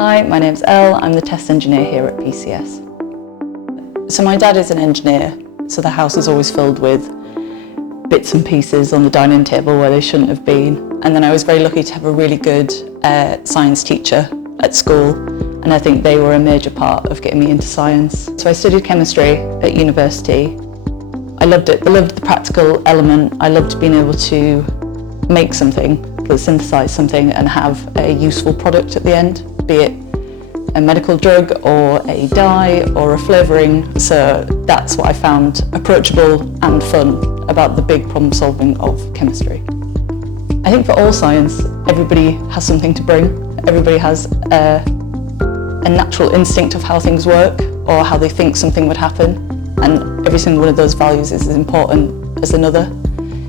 Hi, my name's Elle. I'm the test engineer here at PCS. So my dad is an engineer, so the house is always filled with bits and pieces on the dining table where they shouldn't have been. And then I was very lucky to have a really good science teacher at school, and I think they were a major part of getting me into science. So I studied chemistry at university. I loved it. I loved the practical element. I loved being able to make something, synthesize something and have a useful product at the end, be it a medical drug or a dye or a flavouring. So that's what I found approachable and fun about the big problem solving of chemistry. I think for all science, everybody has something to bring. Everybody has a natural instinct of how things work or how they think something would happen, and every single one of those values is as important as another.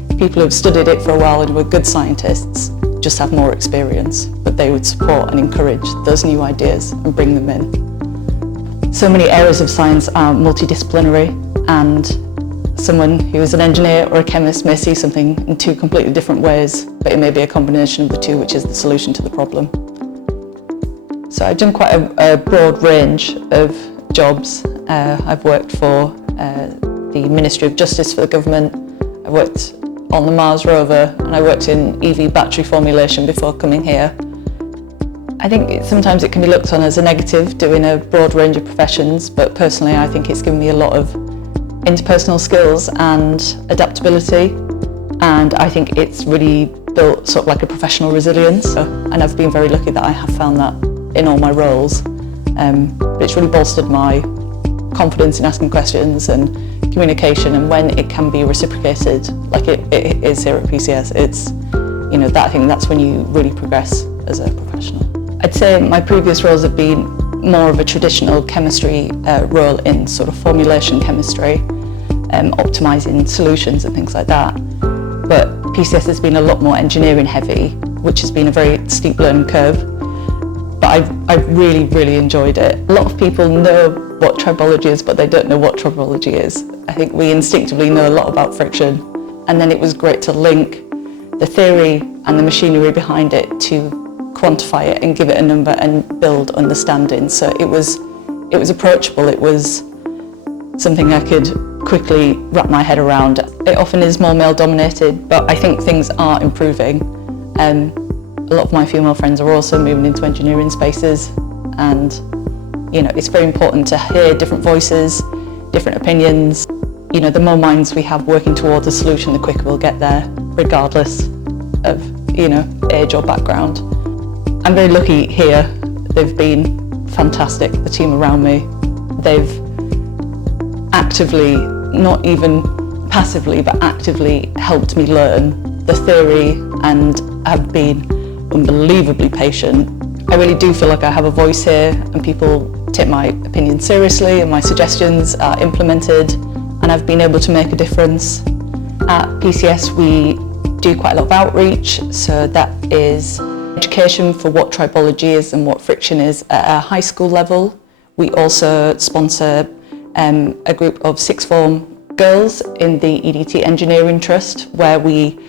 People who have studied it for a while and who are good scientists just have more experience, but they would support and encourage those new ideas and bring them in. So many areas of science are multidisciplinary, and someone who is an engineer or a chemist may see something in two completely different ways, but it may be a combination of the two which is the solution to the problem. So I've done quite a broad range of jobs. I've worked for the Ministry of Justice for the government. I worked on the Mars Rover, and I worked in EV battery formulation before coming here. I think sometimes it can be looked on as a negative, doing a broad range of professions, but personally I think it's given me a lot of interpersonal skills and adaptability, and I think it's really built sort of like a professional resilience, and I've been very lucky that I have found that in all my roles. But it's really bolstered my confidence in asking questions and communication, and when it can be reciprocated, like it is here at PCS, it's, you know, that I think that's when you really progress as a professional. I'd say my previous roles have been more of a traditional chemistry role in sort of formulation chemistry, optimising solutions and things like that. But PCS has been a lot more engineering heavy, which has been a very steep learning curve. But I've really, really enjoyed it. A lot of people know what tribology is, but they don't know what tribology is. I think we instinctively know a lot about friction, and then it was great to link the theory and the machinery behind it to quantify it and give it a number and build understanding. So it was approachable. It was something I could quickly wrap my head around. It often is more male dominated, but I think things are improving. A lot of my female friends are also moving into engineering spaces, and you know, it's very important to hear different voices, different opinions. You know, the more minds we have working towards a solution, the quicker we'll get there, regardless of, you know, age or background. I'm very lucky here. They've been fantastic, the team around me. They've actively, not even passively, but actively helped me learn the theory and have been unbelievably patient. I really do feel like I have a voice here, and people take my opinion seriously and my suggestions are implemented, and I've been able to make a difference. At PCS we do quite a lot of outreach, so that is education for what tribology is and what friction is at a high school level. We also sponsor a group of sixth form girls in the EDT Engineering Trust, where we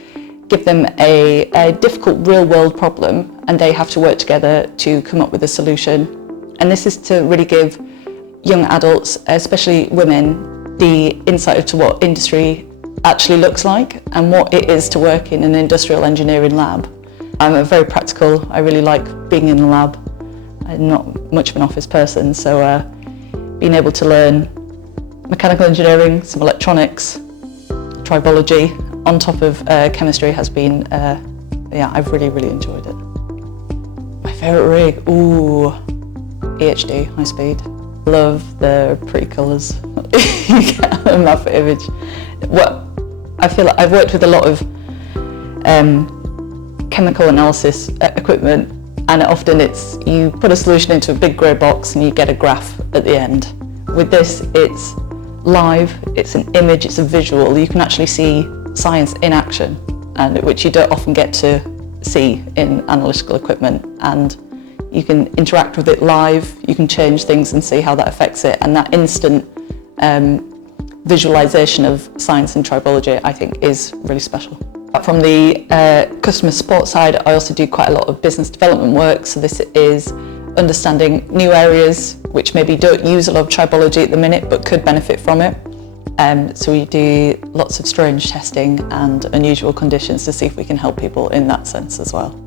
give them a difficult real-world problem, and they have to work together to come up with a solution. And this is to really give young adults, especially women, the insight into what industry actually looks like and what it is to work in an industrial engineering lab. I'm a very practical, I really like being in the lab. I'm not much of an office person, so being able to learn mechanical engineering, some electronics, tribology, on top of chemistry has been, yeah, I've really, really enjoyed it. My favourite rig, EHD High Speed. Love the pretty colours you get on a map image. Well, I feel like I've worked with a lot of chemical analysis equipment, and often it's, you put a solution into a big grey box and you get a graph at the end. With this, it's live, it's an image, it's a visual. You can actually see science in action, and which you don't often get to see in analytical equipment, and you can interact with it live, you can change things and see how that affects it, and that instant visualization of science and tribology I think is really special. From the customer support side, I also do quite a lot of business development work, so this is understanding new areas which maybe don't use a lot of tribology at the minute but could benefit from it. So we do lots of strange testing and unusual conditions to see if we can help people in that sense as well.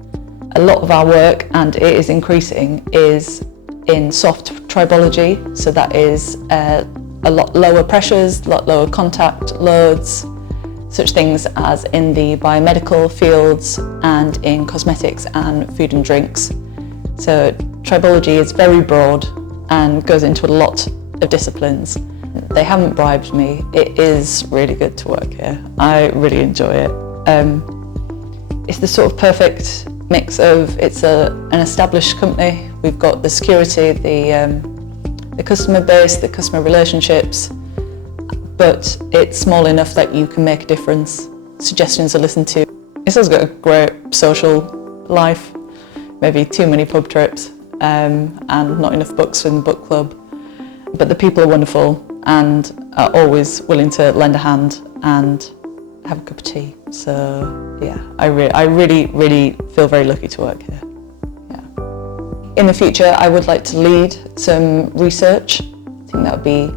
A lot of our work, and it is increasing, is in soft tribology, so that is a lot lower pressures, a lot lower contact loads, such things as in the biomedical fields and in cosmetics and food and drinks. So tribology is very broad and goes into a lot of disciplines. They haven't bribed me. It is really good to work here. I really enjoy it. It's the sort of perfect mix of, it's an established company. We've got the security, the customer base, the customer relationships, but it's small enough that you can make a difference. Suggestions are listened to. It's also got a great social life, maybe too many pub trips and not enough books in the book club. But the people are wonderful and are always willing to lend a hand and have a cup of tea. So yeah, I really feel very lucky to work here. Yeah. In the future, I would like to lead some research. I think that would be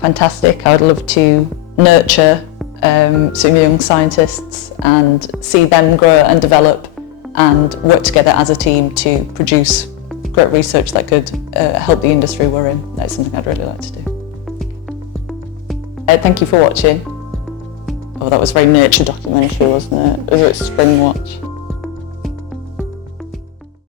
fantastic. I would love to nurture some young scientists and see them grow and develop and work together as a team to produce great research that could help the industry we're in. That's something I'd really like to do. Thank you for watching. Oh, that was very nature documentary, wasn't it? It was a spring watch.